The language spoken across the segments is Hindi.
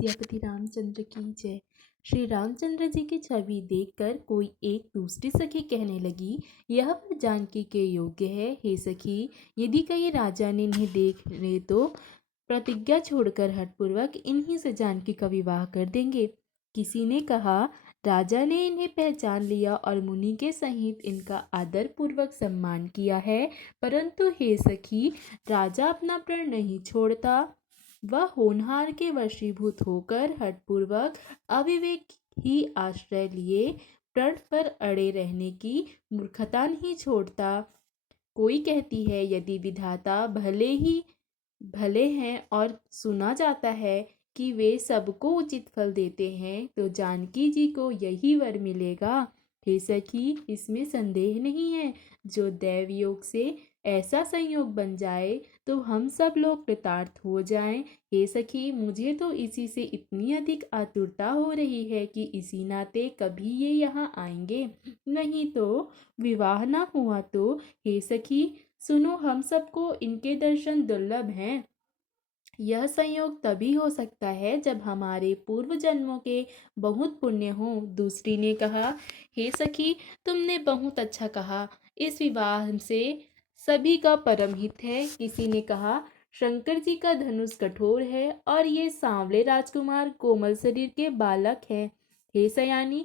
सियापति रामचंद्र की जय। श्री रामचंद्र जी की छवि देखकर कोई एक दूसरी सखी कहने लगी, यह वर जानकी के योग्य है। हे सखी, यदि कहीं राजा ने इन्हें देख ले तो प्रतिज्ञा छोड़कर हठपूर्वक इन्हीं से जानकी का विवाह कर देंगे। किसी ने कहा, राजा ने इन्हें पहचान लिया और मुनि के सहित इनका आदर पूर्वक सम्मान किया है, परंतु हे सखी, राजा अपना प्रण नहीं छोड़ता। वह होनहार के वशीभूत होकर हठपूर्वक अविवेक ही आश्रय लिए प्रण पर अड़े रहने की मूर्खता नहीं छोड़ता। कोई कहती है, यदि विधाता भले हैं और सुना जाता है कि वे सबको उचित फल देते हैं, तो जानकी जी को यही वर मिलेगा। हे सखी, इसमें संदेह नहीं है। जो दैव योग से ऐसा संयोग बन जाए तो हम सब लोग कृतार्थ हो जाएं। हे सखी, मुझे तो इसी से इतनी अधिक आतुरता हो रही है कि इसी नाते कभी ये यहाँ आएंगे, नहीं तो विवाह ना हुआ तो। हे सखी सुनो, हम सबको इनके दर्शन दुर्लभ हैं। यह संयोग तभी हो सकता है जब हमारे पूर्व जन्मों के बहुत पुण्य हो। दूसरी ने कहा, हे सखी, तुमने बहुत अच्छा कहा, इस विवाह से सभी का परम हित है। किसी ने कहा, शंकर जी का धनुष कठोर है और ये सांवले राजकुमार कोमल शरीर के बालक हैं। हे सयानी,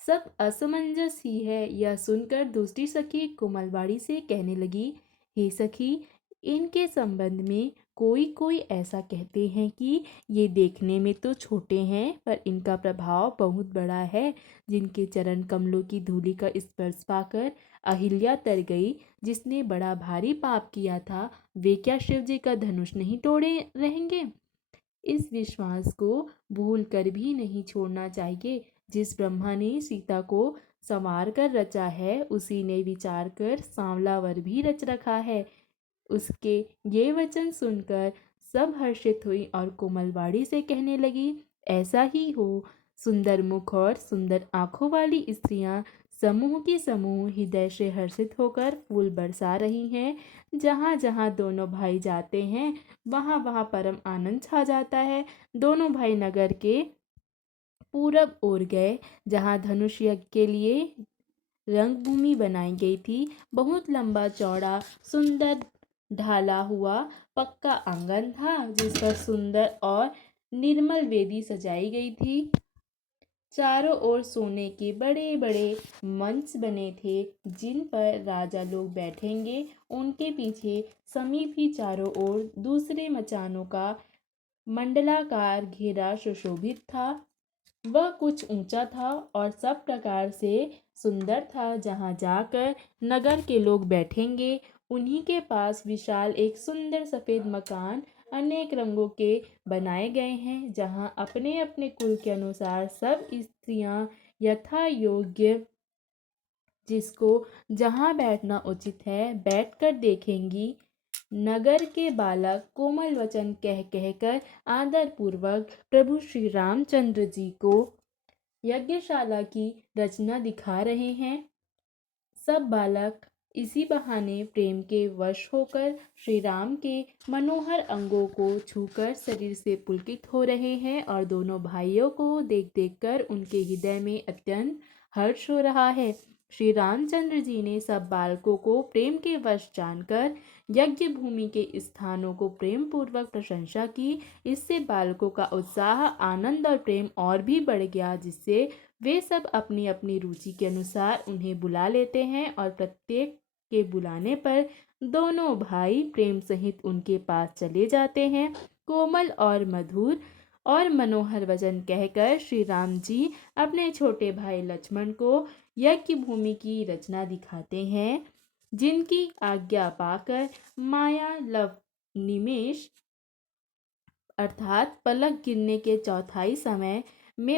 सब असमंजस ही है। यह सुनकर दूसरी सखी कोमलवाड़ी से कहने लगी, हे सखी, इनके संबंध में कोई कोई ऐसा कहते हैं कि ये देखने में तो छोटे हैं, पर इनका प्रभाव बहुत बड़ा है। जिनके चरण कमलों की धूलि का स्पर्श पाकर अहिल्या तर गई, जिसने बड़ा भारी पाप किया था, वे क्या शिव जी का धनुष नहीं तोड़े रहेंगे। इस विश्वास को भूल कर भी नहीं छोड़ना चाहिए। जिस ब्रह्मा ने सीता को संवार कर रचा है, उसी ने विचार कर सांवला वर भी रच रखा है। उसके ये वचन सुनकर सब हर्षित हुई और कोमलवाड़ी से कहने लगी, ऐसा ही हो। सुंदर मुख और सुंदर आंखों वाली स्त्रियां समूह की समूह हृदय से हर्षित होकर फूल बरसा रही हैं। जहाँ जहाँ दोनों भाई जाते हैं, वहाँ वहाँ परम आनंद छा जाता है। दोनों भाई नगर के पूरब ओर गए, जहाँ धनुष यज्ञ के लिए रंगभूमि बनाई गई थी। बहुत लंबा चौड़ा सुंदर ढाला हुआ पक्का आंगन था, जिस पर सुंदर और निर्मल वेदी सजाई गई थी। चारों ओर सोने के बड़े बड़े मंच बने थे, जिन पर राजा लोग बैठेंगे। उनके पीछे समीप ही चारों ओर दूसरे मचानों का मंडलाकार घेरा सुशोभित था। वह कुछ ऊंचा था और सब प्रकार से सुंदर था। जहाँ जाकर नगर के लोग बैठेंगे, उन्हीं के पास विशाल एक सुंदर सफेद मकान अनेक रंगों के बनाए गए हैं, जहाँ अपने अपने कुल के अनुसार सब स्त्रियां यथा योग्य जिसको जहाँ बैठना उचित है बैठकर देखेंगी। नगर के बालक कोमल वचन कह कहकर आदर पूर्वक प्रभु श्री रामचंद्र जी को यज्ञशाला की रचना दिखा रहे हैं। सब बालक इसी बहाने प्रेम के वश होकर श्री राम के मनोहर अंगों को छूकर शरीर से पुलकित हो रहे हैं और दोनों भाइयों को देख देखकर उनके हृदय में अत्यंत हर्ष हो रहा है। श्री रामचंद्र जी ने सब बालकों को प्रेम के वश जानकर यज्ञ भूमि के स्थानों को प्रेम पूर्वक प्रशंसा की। इससे बालकों का उत्साह, आनंद और प्रेम और भी बढ़ गया, जिससे वे सब अपनी अपनी रुचि के अनुसार उन्हें बुला लेते हैं और प्रत्येक के बुलाने पर दोनों भाई प्रेम सहित उनके पास चले जाते हैं। कोमल और मधुर और मनोहर वचन कहकर श्री राम जी अपने छोटे भाई लक्ष्मण को यज्ञ भूमि की रचना दिखाते हैं, जिनकी आज्ञा पाकर माया लव निमेष अर्थात पलक गिरने के चौथाई समय में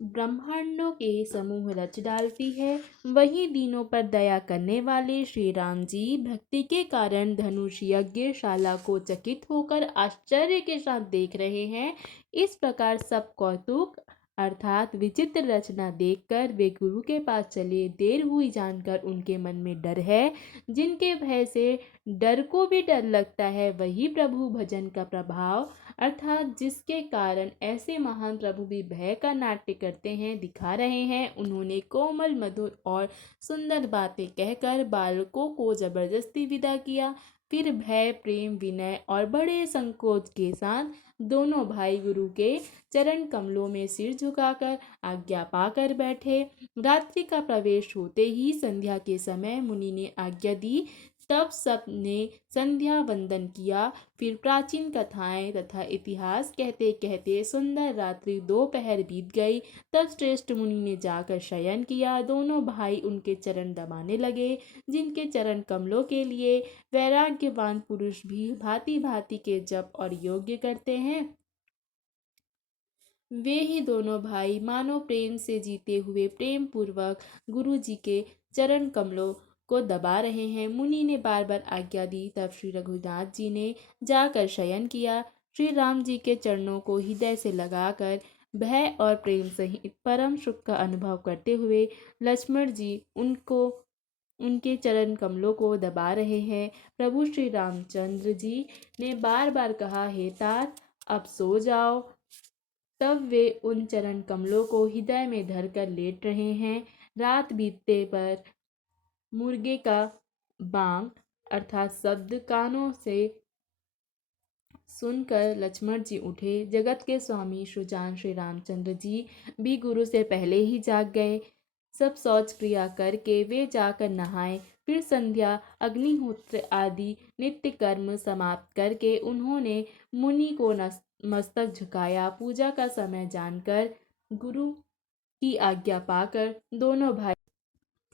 ब्रह्मांडों के समूह रच डालती है। वही दीनों पर दया करने वाले श्री राम जी भक्ति के कारण धनुष यज्ञशाला को चकित होकर आश्चर्य के साथ देख रहे हैं। इस प्रकार सब कौतुक अर्थात विचित्र रचना देखकर वे गुरु के पास चले। देर हुई जानकर उनके मन में डर है। जिनके भय से डर को भी डर लगता है, वही प्रभु भजन का प्रभाव अर्थात जिसके कारण ऐसे महान प्रभु भी भय का नाट्य करते हैं, दिखा रहे हैं। उन्होंने कोमल, मधुर और सुंदर बातें कहकर बालकों को जबरदस्ती विदा किया। फिर भय, प्रेम, विनय और बड़े संकोच के साथ दोनों भाई गुरु के चरण कमलों में सिर झुकाकर आज्ञा पाकर बैठे। रात्रि का प्रवेश होते ही संध्या के समय मुनि ने आज्ञा दी। तब सब ने संध्या वंदन किया। फिर प्राचीन कथाएं तथा इतिहास कहते कहते सुंदर रात्रि दोपहर बीत गई। तब श्रेष्ठ मुनि ने जाकर शयन किया। दोनों भाई उनके चरण दबाने लगे, जिनके चरण कमलों के लिए वैराग्यवान पुरुष भी भांति भांति के जप और यज्ञ करते हैं। वे ही दोनों भाई मानो प्रेम से जीते हुए प्रेम पूर्वक गुरु जी के चरण कमलों को दबा रहे हैं। मुनि ने बार बार आज्ञा दी। तब श्री रघुनाथ जी ने जाकर शयन किया। श्री राम जी के चरणों को हृदय से लगाकर भय और प्रेम सहित परम सुख का अनुभव करते हुए लक्ष्मण जी उनके चरण कमलों को दबा रहे हैं। प्रभु श्री रामचंद्र जी ने बार बार कहा, हे तात, अब सो जाओ। तब वे उन चरण कमलों को हृदय में धरकर लेट रहे हैं। रात बीतते पर मुर्गे का बांग अर्थात शब्द कानों से सुनकर लक्ष्मण जी उठे। जगत के स्वामी सुजान श्री रामचंद्र जी भी गुरु से पहले ही जाग गए। सब शौच क्रिया करके वे जाकर नहाए। फिर संध्या, अग्निहोत्र आदि नित्य कर्म समाप्त करके उन्होंने मुनि को मस्तक झुकाया। पूजा का समय जानकर गुरु की आज्ञा पाकर दोनों भाई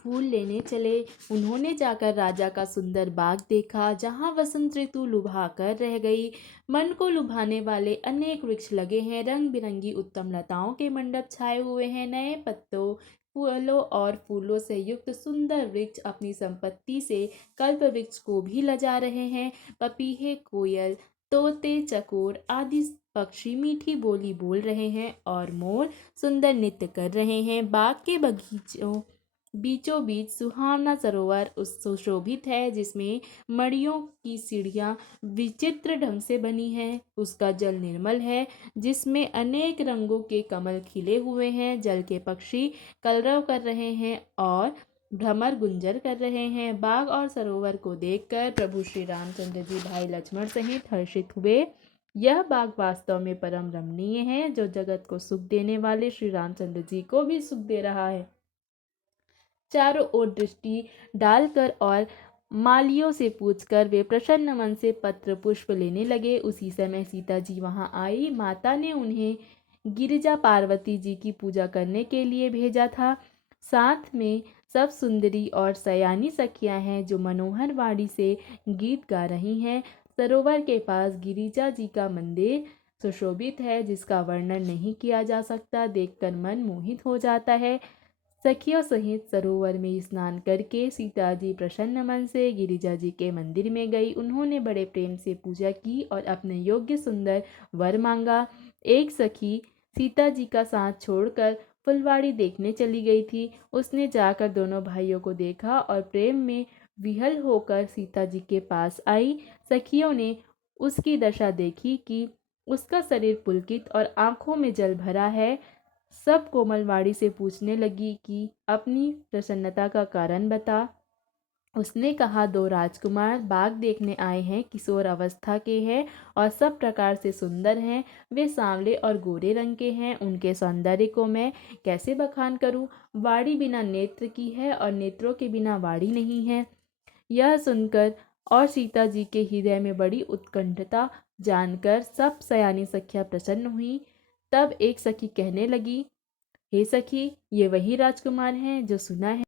फूल लेने चले। उन्होंने जाकर राजा का सुंदर बाग देखा, जहाँ वसंत ऋतु लुभा कर रह गई। मन को लुभाने वाले अनेक वृक्ष लगे हैं। रंग बिरंगी उत्तम लताओं के मंडप छाए हुए हैं। नए पत्तों, फूलों और फूलों से युक्त सुंदर वृक्ष अपनी संपत्ति से कल्प वृक्ष को भी लजा रहे हैं। पपीहे, कोयल, तोते, चकोर आदि पक्षी मीठी बोली बोल रहे हैं और मोर सुंदर नृत्य कर रहे हैं। बाग के बगीचों बीचों बीच सुहावना सरोवर सुशोभित है, जिसमें मड़ियों की सीढ़ियां विचित्र ढंग से बनी है। उसका जल निर्मल है, जिसमें अनेक रंगों के कमल खिले हुए हैं। जल के पक्षी कलरव कर रहे हैं और भ्रमर गुंजर कर रहे हैं। बाग और सरोवर को देखकर प्रभु श्री रामचंद्र जी भाई लक्ष्मण सहित हर्षित हुए। यह बाग वास्तव में परम रमणीय है, जो जगत को सुख देने वाले श्री रामचंद्र जी को भी सुख दे रहा है। चारों ओर दृष्टि डालकर और मालियों से पूछकर वे प्रसन्न मन से पत्र पुष्प लेने लगे। उसी समय सीता जी वहां आई। माता ने उन्हें गिरिजा पार्वती जी की पूजा करने के लिए भेजा था। साथ में सब सुंदरी और सयानी सखियां हैं, जो मनोहर वाणी से गीत गा रही हैं। सरोवर के पास गिरिजा जी का मंदिर सुशोभित है, जिसका वर्णन नहीं किया जा सकता। देखकर मन मोहित हो जाता है। सखियों सहित सरोवर में स्नान करके सीता जी प्रसन्न मन से गिरिजा जी के मंदिर में गई। उन्होंने बड़े प्रेम से पूजा की और अपने योग्य सुंदर वर मांगा। एक सखी सीता जी का साथ छोड़कर फुलवाड़ी देखने चली गई थी। उसने जाकर दोनों भाइयों को देखा और प्रेम में विहल होकर सीता जी के पास आई। सखियों ने उसकी दशा देखी कि उसका शरीर पुलकित और आंखों में जल भरा है। सब कोमलवाड़ी से पूछने लगी कि अपनी प्रसन्नता का कारण बता। उसने कहा, दो राजकुमार बाग देखने आए हैं। किशोर अवस्था के हैं और सब प्रकार से सुंदर हैं। वे सांवले और गोरे रंग के हैं। उनके सौंदर्य को मैं कैसे बखान करूं? वाड़ी बिना नेत्र की है और नेत्रों के बिना वाड़ी नहीं है। यह सुनकर और सीता जी के हृदय में बड़ी उत्कंठता जानकर सब सयानी सखियां प्रसन्न हुई। तब एक सखी कहने लगी, हे सखी, ये वही राजकुमार हैं जो सुना है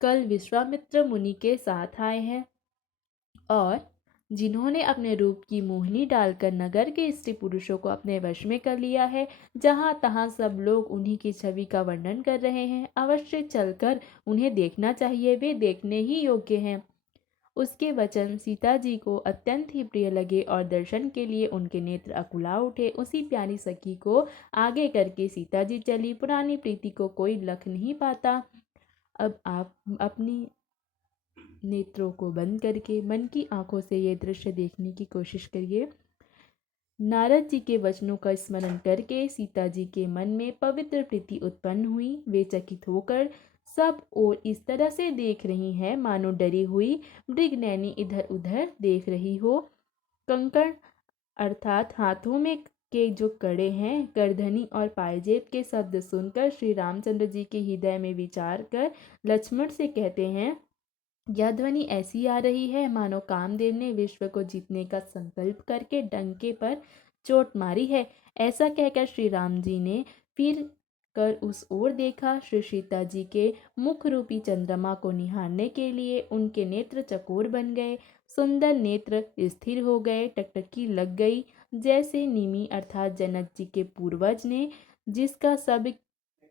कल विश्वामित्र मुनि के साथ आए हैं और जिन्होंने अपने रूप की मोहिनी डालकर नगर के स्त्री पुरुषों को अपने वश में कर लिया है। जहाँ तहाँ सब लोग उन्हीं की छवि का वर्णन कर रहे हैं। अवश्य चलकर उन्हें देखना चाहिए, वे देखने ही योग्य हैं। उसके वचन सीता जी को अत्यंत ही प्रिय लगे और दर्शन के लिए उनके नेत्र अकुला उठे। उसी प्यारी सखी को आगे करके सीता जी चली। पुरानी प्रीति को कोई लख नहीं पाता। अब आप अपनी नेत्रों को बंद करके मन की आंखों से ये दृश्य देखने की कोशिश करिए। नारद जी के वचनों का स्मरण करके सीता जी के मन में पवित्र प्रीति उत्पन्न हुई। वे चकित होकर सब ओर इस तरह से देख रही हैं मानो डरी हुई मृगनैनी इधर उधर देख रही हो। कंकण अर्थात हाथों में के जो कड़े हैं, गर्दनी और पायजेब के शब्द सुनकर श्री रामचंद्र जी के हृदय में विचार कर लक्ष्मण से कहते हैं, यह ध्वनि ऐसी आ रही है मानो कामदेव ने विश्व को जीतने का संकल्प करके डंके पर चोट मारी है। ऐसा कहकर श्री राम जी ने फिर कर उस ओर देखा। श्री सीता जी के मुख रूपी चंद्रमा को निहारने के लिए उनके नेत्र चकोर बन गए, सुंदर नेत्र स्थिर हो गए, टकटकी लग गई। जैसे निमि अर्थात जनक जी के पूर्वज ने, जिसका सब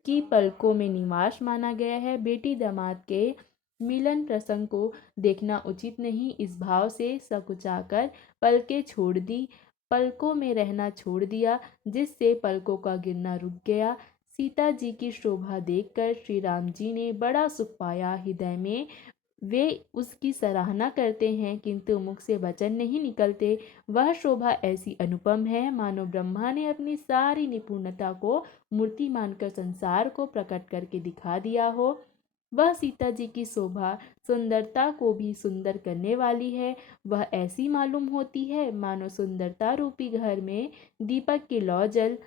की पलकों में निवास माना गया है, बेटी दामाद के मिलन प्रसंग को देखना उचित नहीं, इस भाव से सकुचाकर पलकें छोड़ दी, पलकों में रहना छोड़ दिया, जिससे पलकों का गिरना रुक गया। सीता जी की शोभा देखकर श्री राम जी ने बड़ा सुख पाया। हृदय में वे उसकी सराहना करते हैं किंतु मुख से वचन नहीं निकलते। वह शोभा ऐसी अनुपम है मानो ब्रह्मा ने अपनी सारी निपुणता को मूर्ति मानकर संसार को प्रकट करके दिखा दिया हो। वह सीता जी की शोभा सुंदरता को भी सुंदर करने वाली है। वह ऐसी मालूम होती है मानो सुंदरता रूपी घर में दीपक की लौ जल।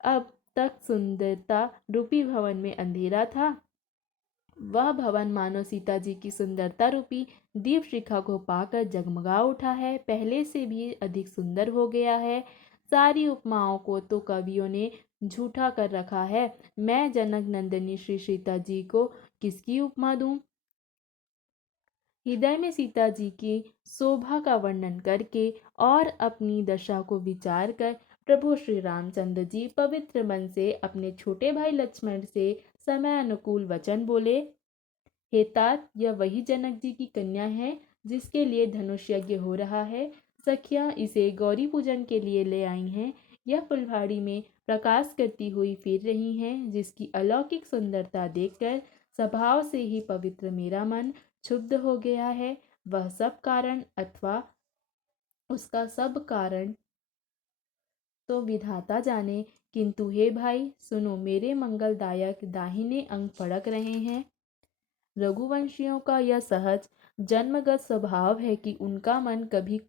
अब तक सुंदरता रूपी भवन में अंधेरा था, वह भवन मानो सीता जी की सुंदरता रूपी दीप शिखा को पाकर जगमगा उठा है, पहले से भी अधिक सुंदर हो गया है। सारी उपमाओं को तो कवियों ने झूठा कर रखा है। मैं जनक नंदिनी श्री सीता जी को किसकी उपमा दूं? हृदय में सीता जी की शोभा का वर्णन करके और अपनी दशा को विचार कर प्रभु श्री रामचंद्र जी पवित्र मन से अपने छोटे भाई लक्ष्मण से समय अनुकूल वचन बोले। हे तात, यह वही जनक जी की कन्या है जिसके लिए धनुष यज्ञ हो रहा है। सखियां इसे गौरी पूजन के लिए ले आई हैं। यह फुलवाड़ी में प्रकाश करती हुई फिर रही हैं, जिसकी अलौकिक सुंदरता देखकर स्वभाव से ही पवित्र मेरा मन क्षुब्ध हो गया है। वह सब कारण अथवा उसका सब कारण तो विधाता जाने, किंतु हे भाई सुनो, मेरे मंगलदायक दाहिने अंग फड़क रहे हैं। रघुवंशियों का यह सहज जन्मगत स्वभाव है कि उनका मन कभी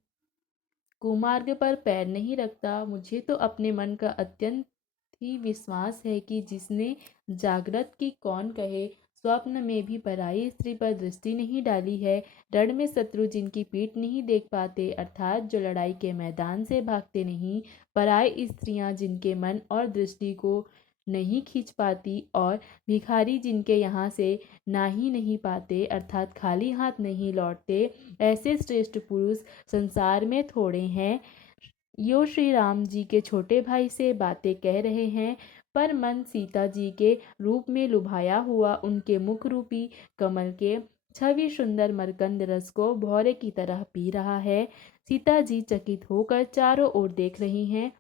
कुमार्ग पर पैर नहीं रखता। मुझे तो अपने मन का अत्यंत ही विश्वास है कि जिसने जागृत की कौन कहे, स्वप्न में भी पराई स्त्री पर दृष्टि नहीं डाली है। रण में शत्रु जिनकी पीठ नहीं देख पाते, अर्थात जो लड़ाई के मैदान से भागते नहीं, पराई स्त्रियां जिनके मन और दृष्टि को नहीं खींच पाती, और भिखारी जिनके यहाँ से ना ही नहीं पाते, अर्थात खाली हाथ नहीं लौटते, ऐसे श्रेष्ठ पुरुष संसार में थोड़े हैं। यो श्री राम जी के छोटे भाई से बातें कह रहे हैं, पर मन सीता जी के रूप में लुभाया हुआ उनके मुख रूपी कमल के छवि सुंदर मरकंद रस को भौरे की तरह पी रहा है। सीता जी चकित होकर चारों ओर देख रही हैं।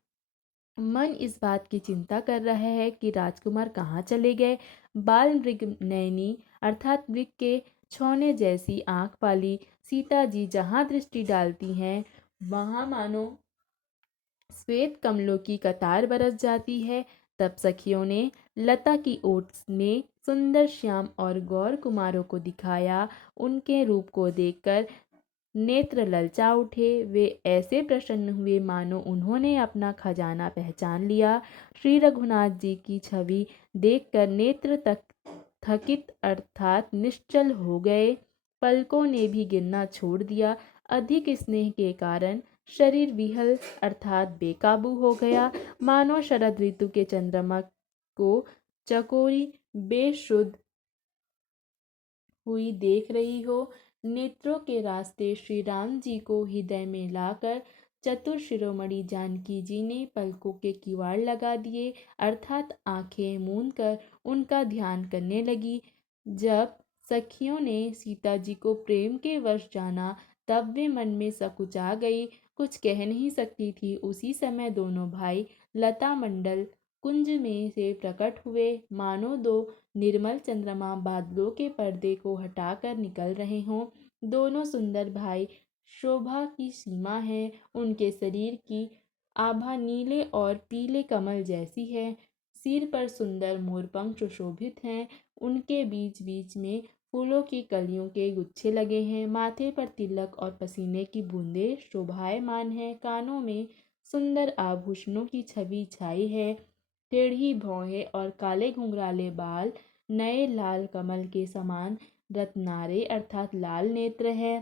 मन इस बात की चिंता कर रहा है कि राजकुमार कहाँ चले गए। बाल मृग नयनी अर्थात मृग के छौने जैसी आंख वाली सीता जी जहाँ दृष्टि डालती हैं, वहाँ मानो श्वेत कमलों की कतार बरस जाती है। तब सखियों ने लता की ओट में सुंदर श्याम और गौर कुमारों को दिखाया। उनके रूप को देखकर नेत्र ललचा उठे। वे ऐसे प्रसन्न हुए मानो उन्होंने अपना खजाना पहचान लिया। श्री रघुनाथ जी की छवि देखकर नेत्र तक थकित अर्थात निश्चल हो गए, पलकों ने भी गिरना छोड़ दिया। अधिक स्नेह के कारण शरीर विहल अर्थात बेकाबू हो गया, मानो शरद ऋतु के चंद्रमा को चकोरी बेशुद्ध हुई देख रही हो। नेत्रों के रास्ते श्री राम जी को हृदय में लाकर चतुर शिरोमणि जानकी जी ने पलकों के किवाड़ लगा दिए, अर्थात आंखें मूंद कर उनका ध्यान करने लगी। जब सखियों ने सीता जी को प्रेम के वश जाना, तब वे मन में सकुचा गई, कुछ कह नहीं सकती थी। उसी समय दोनों भाई लता मंडल कुंज में से प्रकट हुए, मानो दो निर्मल चंद्रमा बादलों के पर्दे को हटाकर निकल रहे हों। दोनों सुंदर भाई शोभा की सीमा है, उनके शरीर की आभा नीले और पीले कमल जैसी है। सिर पर सुंदर मोरपंख सुशोभित हैं। उनके बीच बीच में फूलों की कलियों के गुच्छे लगे हैं। माथे पर तिलक और पसीने की बूंदें शोभायमान हैं। कानों में सुंदर आभूषणों की छवि छाई है। टेढ़ी भौहें और काले घुंघराले बाल नए लाल कमल के समान रत्नारे अर्थात लाल नेत्र है।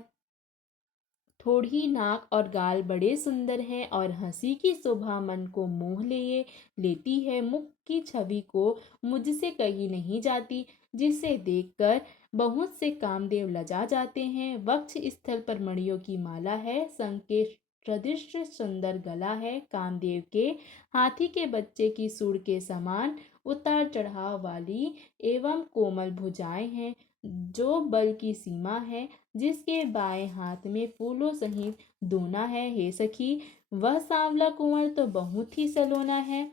थोड़ी नाक और गाल बड़े सुंदर हैं और हंसी की शोभा मन को मोह लेती है। मुख की छवि को मुझसे कही नहीं जाती, जिसे देखकर बहुत से कामदेव लजा जाते हैं। वक्ष स्थल पर मणियों की माला है। संग के सदृश सुंदर गला है। कामदेव के हाथी के बच्चे की सूंड के समान उतार चढ़ाव वाली एवं कोमल भुजाएं हैं, जो बल की सीमा है। जिसके बाएं हाथ में फूलों सहित दोना है। हे सखी, वह सांवला कुंवर तो बहुत ही सलोना है,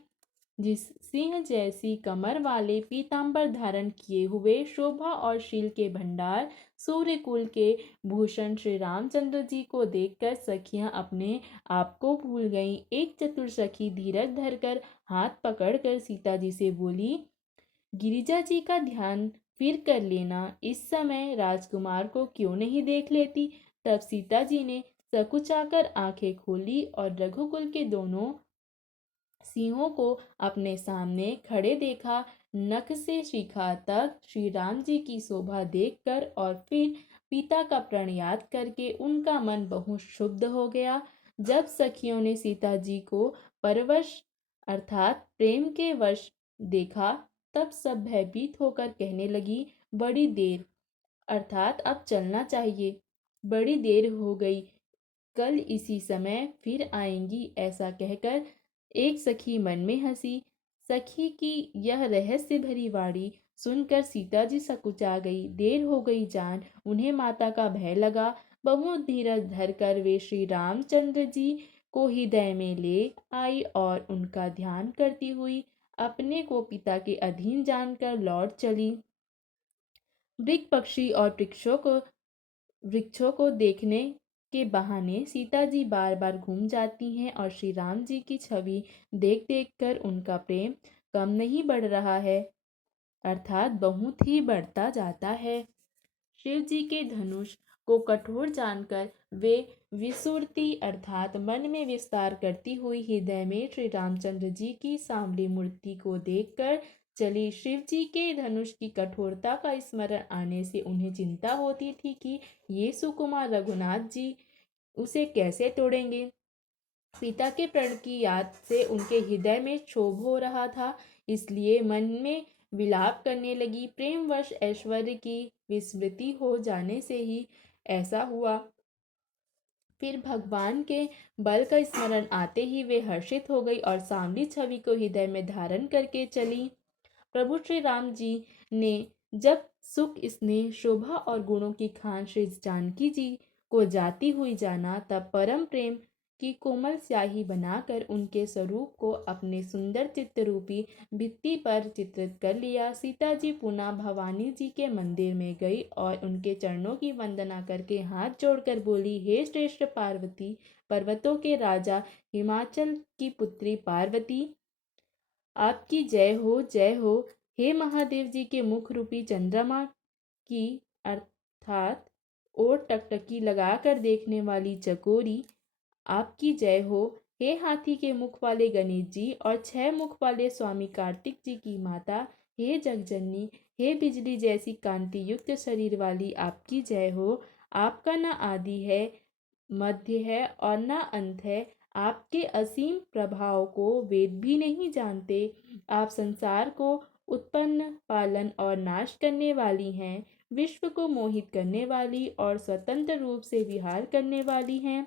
जिस सिंह जैसी कमर वाले पीतांबर धारण किए हुए शोभा और शील के भंडार सूर्यकुल के भूषण श्री रामचंद्र जी को देखकर सखियां अपने आप को भूल गईं। एक चतुर सखी धीरज धरकर हाथ पकड़कर सीता जी से बोली, गिरिजा जी का ध्यान फिर कर लेना। इस समय राजकुमार को क्यों नहीं देख लेती। तब सीता जी ने सकुचाकर आंखें खोली और रघुकुल के दोनों सिंहों को अपने सामने खड़े देखा। नख से शिखा तक श्री राम जी की शोभा देखकर और फिर पिता का प्रण याद करके उनका मन बहुत क्षुब्ध हो गया। जब सखियों ने सीता जी को परवश अर्थात प्रेम के वश देखा, तब सब भयभीत होकर कहने लगी, बड़ी देर अर्थात अब चलना चाहिए, बड़ी देर हो गई, कल इसी समय फिर आएंगी। ऐसा कहकर एक सखी मन में हंसी। सखी की यह रहस्य भरी वाणी सुनकर सीता जी सकुचा गई। देर हो गई जान उन्हें माता का भय लगा। बहुत धीरज धरकर वे श्री रामचंद्र जी को हृदय में ले आई और उनका ध्यान करती हुई अपने को पिता के अधीन जानकर लौट चली। वृक्ष पक्षी और वृक्षों को देखने के बहाने सीता जी बार बार घूम जाती हैं और श्री राम जी की छवि देख देख कर उनका प्रेम कम नहीं बढ़ रहा है, अर्थात बहुत ही बढ़ता जाता है। शिव जी के धनुष को कठोर जानकर वे विसुरती अर्थात मन में विस्तार करती हुई हृदय में श्री रामचंद्र जी की सांवली मूर्ति को देखकर चली। शिव जी के धनुष की कठोरता का स्मरण आने से उन्हें चिंता होती थी कि ये सुकुमार रघुनाथ जी उसे कैसे तोड़ेंगे। पिता के प्रण की याद से उनके हृदय में क्षोभ हो रहा था, इसलिए मन में विलाप करने लगी। प्रेमवश ऐश्वर्य की विस्मृति हो जाने से ही ऐसा हुआ। फिर भगवान के बल का स्मरण आते ही वे हर्षित हो गई और सांवली छवि को हृदय में धारण करके चली। प्रभु श्री राम जी ने जब सुख स्नेह शोभा और गुणों की खान श्री जानकी जी को जाती हुई जाना, तब परम प्रेम की कोमल स्याही बनाकर उनके स्वरूप को अपने सुंदर चित्तरूपी भित्ति पर चित्रित कर लिया। सीता जी पुनः भवानी जी के मंदिर में गई और उनके चरणों की वंदना करके हाथ जोड़कर बोली, हे श्रेष्ठ पार्वती, पर्वतों के राजा, हिमाचल की पुत्री पार्वती, आपकी जय हो, जय हो। हे महादेव जी के मुख रूपी चंद्रमा की अर्थात और टकटकी लगाकर देखने वाली चकोरी, आपकी जय हो। हे हाथी के मुख वाले गणेश जी और 6 मुख वाले स्वामी कार्तिक जी की माता, हे जगजननी, हे बिजली जैसी कांति युक्त शरीर वाली, आपकी जय हो। आपका न आदि है, मध्य है और न अंत है। आपके असीम प्रभाव को वेद भी नहीं जानते। आप संसार को उत्पन्न, पालन और नाश करने वाली हैं। विश्व को मोहित करने वाली और स्वतंत्र रूप से विहार करने वाली हैं।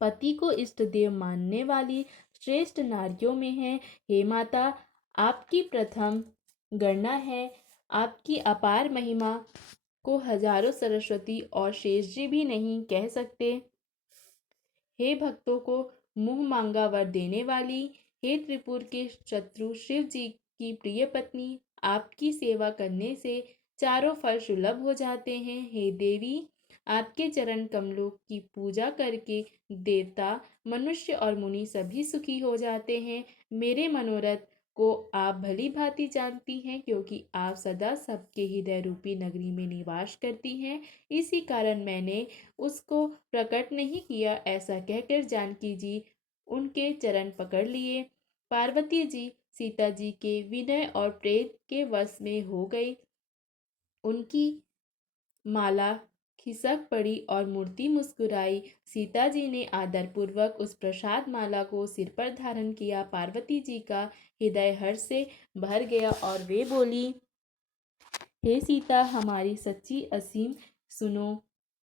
पति को इष्ट देव मानने वाली श्रेष्ठ नारियों में हैं। हे माता, आपकी प्रथम गणना है। आपकी अपार महिमा को हजारों सरस्वती और शेष जी भी नहीं कह सकते। हे भक्तों को मुंह मांगा वर देने वाली, हे त्रिपुर के शत्रु शिव जी की प्रिय पत्नी, आपकी सेवा करने से चारों फल सुलभ हो जाते हैं। हे देवी, आपके चरण कमलों की पूजा करके देवता, मनुष्य और मुनि सभी सुखी हो जाते हैं। मेरे मनोरथ को आप भली भांति जानती हैं, क्योंकि आप सदा सबके हृदय रूपी नगरी में निवास करती हैं। इसी कारण मैंने उसको प्रकट नहीं किया। ऐसा कहकर जानकी जी उनके चरण पकड़ लिए। पार्वती जी सीता जी के विनय और प्रेम के वश में हो गई। उनकी माला खिसक पड़ी और मूर्ति मुस्कुराई। सीता जी ने आदरपूर्वक उस प्रसाद माला को सिर पर धारण किया। पार्वती जी का हृदय हर्ष से भर गया और वे बोली, हे सीता, हमारी सच्ची असीम सुनो।